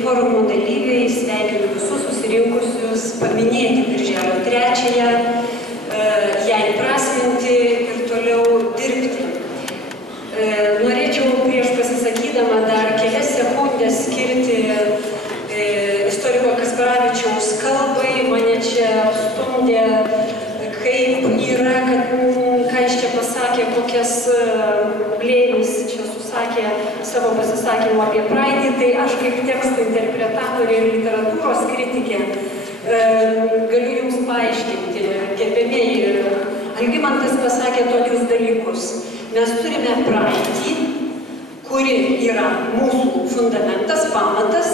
Forumo dalyviai, sveikinu visus susirinkusius paminėti Birželio 3-ąją, ją įprasminti ir toliau dirbti. Norėčiau prieš pasisakydama dar kelias sekundės skirti istoriko Kasparavičiaus kalbai. Mane čia stumdė, kaip yra, ką jis čia pasakė, kokias blėnis čia susakė savo pasisakymu apie praeitį. Tai aš kaip teksto interpretatorė ir literatūros kritikė galiu jums paaiškinti. Gerbėmieji, Algimantas pasakė tokius dalykus. Mes turime praeitį, kuri yra mūsų fundamentas, pamatas,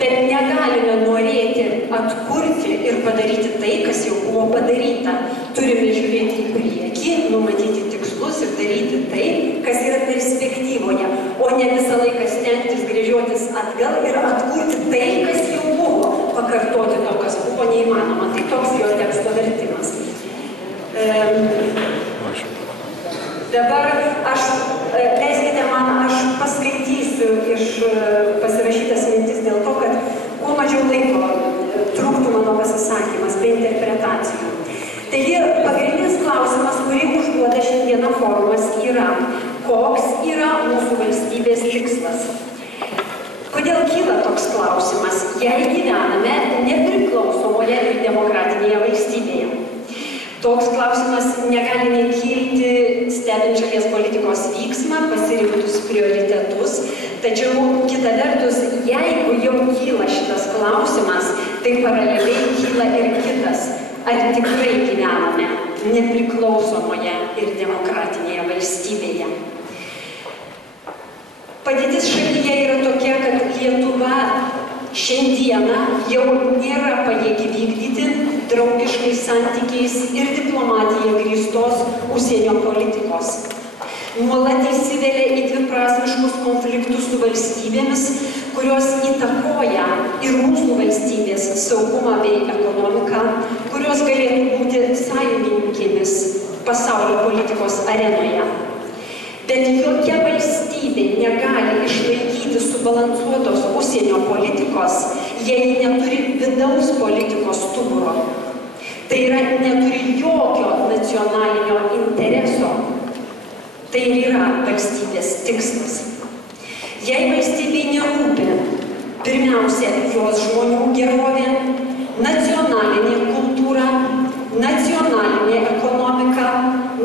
bet negalime norėti atkurti ir padaryti tai, kas jau buvo padaryta. Turime žiūrėti į priekį, numatyti tikslus ir daryti tai, kas yra perspektyvoje, o ne visą laiką stengtis grįžiotis atgal ir atkurti tai, kas jau buvo. Pakartoti to, kas buvo neįmanoma. Tai toks jo teksto vertimas. Dabar leiskite man, aš paskaitysiu iš pasirašytas mintis dėl to, kad kuo mažiau laiko truktų mano pasisakymas be interpretacijų. Taigi, pagrindinis klausimas, kurį užduoda šiandieną forumas, yra, koks yra mūsų valstybės tikslas. Kodėl kyla toks klausimas, jei gyvename nepriklausomoje ir demokratinėje valstybėje? Toks klausimas negali nekilti stebint šalies politikos vyksmą, pasirinktus prioritetus, tačiau kita vertus, jeigu jau kyla šitas klausimas, tai paraleliai kyla ir kitas. Ar tikrai gyvename nepriklausomoje ir demokratinėje valstybėje? Padėtis šalyje yra tokia, kad Lietuva šiandieną jau nėra pajėgi vykdyti draugiškais santykiais ir diplomatija grįstos užsienio politikos. Nuolat įsivelia į dviprasmiškus konfliktus su valstybėmis, kurios įtakoja ir mūsų valstybės saugumą bei ekonomiką, kurios galėtų būti sąjungininkėmis pasaulio politikos arenoje. Bet jokia valstybė negali išlaikyti subalansuotos užsienio politikos, jei neturi vidaus politikos stuburo. Tai yra, neturi jokio nacionalinio intereso. Tai yra valstybės tikslas. Jei valstybei nerūpi, pirmiausia, jos žmonių gerovė, nacionalinė kultūra, nacionalinė ekonomika,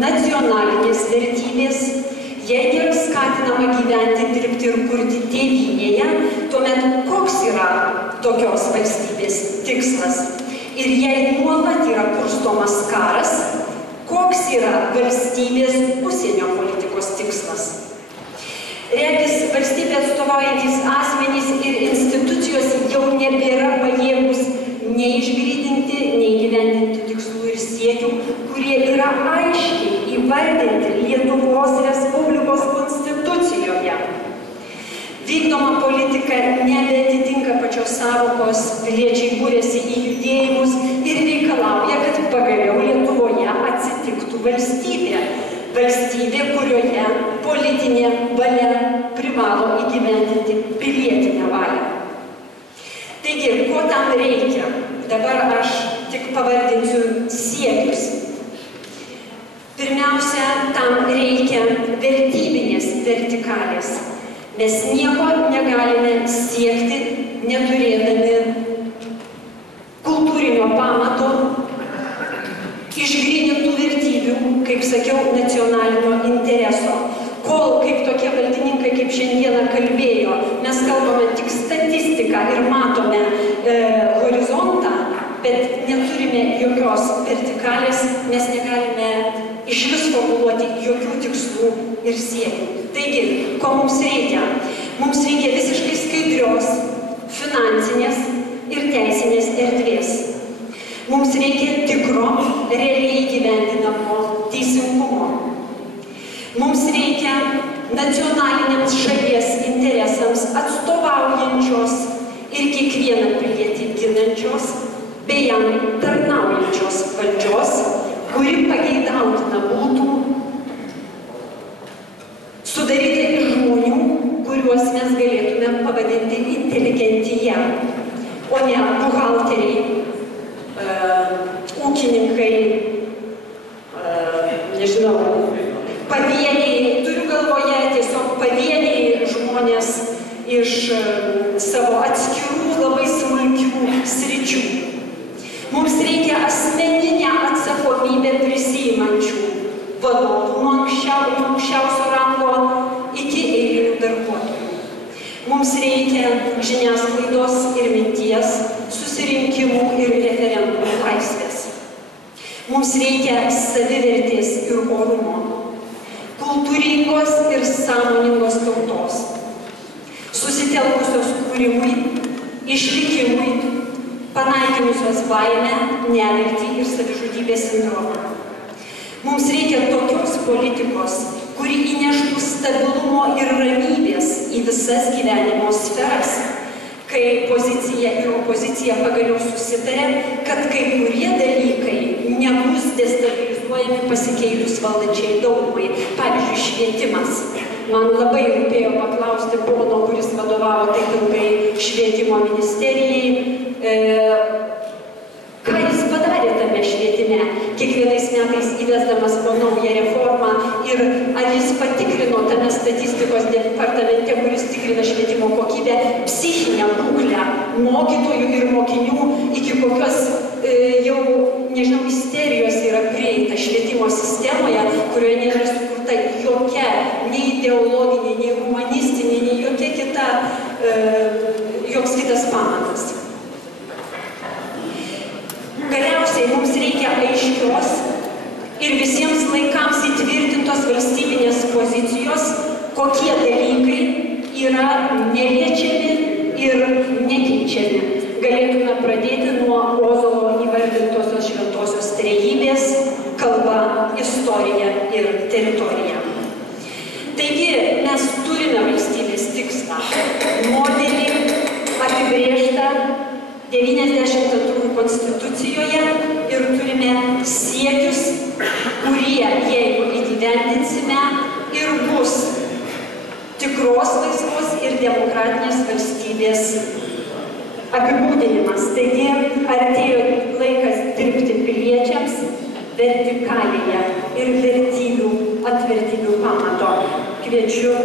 nacionalinės vertybės, jei nėra skatinama gyventi, dirbti ir kurti tėvynėje, tuomet koks yra tokios valstybės tikslas? Ir jei nuolat yra kurstomas karas, koks yra valstybės užsienio politikos tikslas? Regis valstybė atstovaujantis asmenys ir institucijos jau nebėra pajėgus nei išgrydinti, nei gyvendinti tikslų ir siekių, kurie yra aiškiai įvardinti Lietuvos Respublikos konstitucijoje. Vykdoma politika nebeatitinka pačios sąvokos, piliečiai būrėsi į judėjimus ir reikalauja, kad pagaliau Lietuvoje atsitiktų valstybė. Valstybė, kurioje politinė valia privalo įgyvendinti pilietinę valią. Taigi, ko tam reikia? Dabar aš tik pavardinsiu siekius. Pirmiausia, tam reikia vertybinės vertikalės. Mes nieko negalime siekti, neturėdami kultūrinio pamato, išgrynintų vertybių, kaip sakiau, nacionalinio intereso. Kol, kaip tokie valdininkai, kaip šiandieną kalbėjo, mes kalbame tik statistiką ir matome horizontą, bet neturime jokios vertikalės, mes negalime iš vis formuluoti jokių tikslų ir siekių. Taigi, ko mums reikia? Mums reikia visiškai skaidrios, finansinės ir teisinės erdvės. Mums reikia tikro, realiai įgyvendinamo teisingumo. Mums reikia nacionaliniams šalies interesams atstovaujančios ir kiekvieną pilietį ginančios bei jam tarnaujančios valdžios, kuri pageidautina būtų sudaryta iš žmonių, kuriuos mes galėtume pavadinti inteligentija, o ne buhalteriai, ūkininkai, nežinau, pavieniai, turiu galvoje tiesiog pavieniai žmonės iš savo atskirų labai smulkių sričių. Mums reikia asmeninę atsakomybę prisiimančių vadovų nuo aukščiausio rango iki eilinių darbuotojų. Mums reikia žiniasklaidos ir minties, susirinkimų ir referendumų laisvės. Mums reikia savivertės ir orumo, kultūringos ir sąmoningos tautos, susitelkusios kūrimui, išlikimui, panaikinusios baimę, neviltį ir savižudybės sindromą. Mums reikia tokios politikos, kuri įneštų stabilumo ir ramybės į visas gyvenimo sferas, kai pozicija ir opozicija pagaliau susitarė, kad kai kurie dalykai nebus destabilizuojami pasikeitus valdančiai daugumai. Pavyzdžiui, švietimas. Man labai rūpėjo paklausti pono, kuris vadovavo taip ilgai švietimo ministerijai, ką jis padarė tame švietime, kiekvienais metais įvesdamas po naują reformą ir ar jis patikrino tame statistikos departamente, kuris tikrina švietimo kokybę, psichinę būklę mokytojų ir mokinių, iki kokios jau, nežinau, isterijos yra prieita švietimo sistemoje, kurioje nėra sukurta jokia nei ideologinė, nei humanistinė, nei jokia kita, joks kitas pamatas. Galiausiai mums reikia aiškios ir visiems laikams įtvirtintos valstybinės pozicijos, kokie dalykai yra neliečiami ir nekeičiami. Galėtume pradėti nuo Ozolo įvardintosios šventosios trejybės, kalba, istorija ir teritorija. Taigi mes turime valstybės tikslą, modelį apibrėžtą 92 konstitucijoje ir turime siekius, kurie, jeigu įgyvendinsime, ir bus tikros laisvos ir demokratinės valstybės apibūdinimas. Taigi artėjo laikas dirbti piliečiams vertikalėje ir vertybių atvertybių pamato. Kviečiu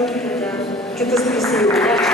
kitus prisijungti.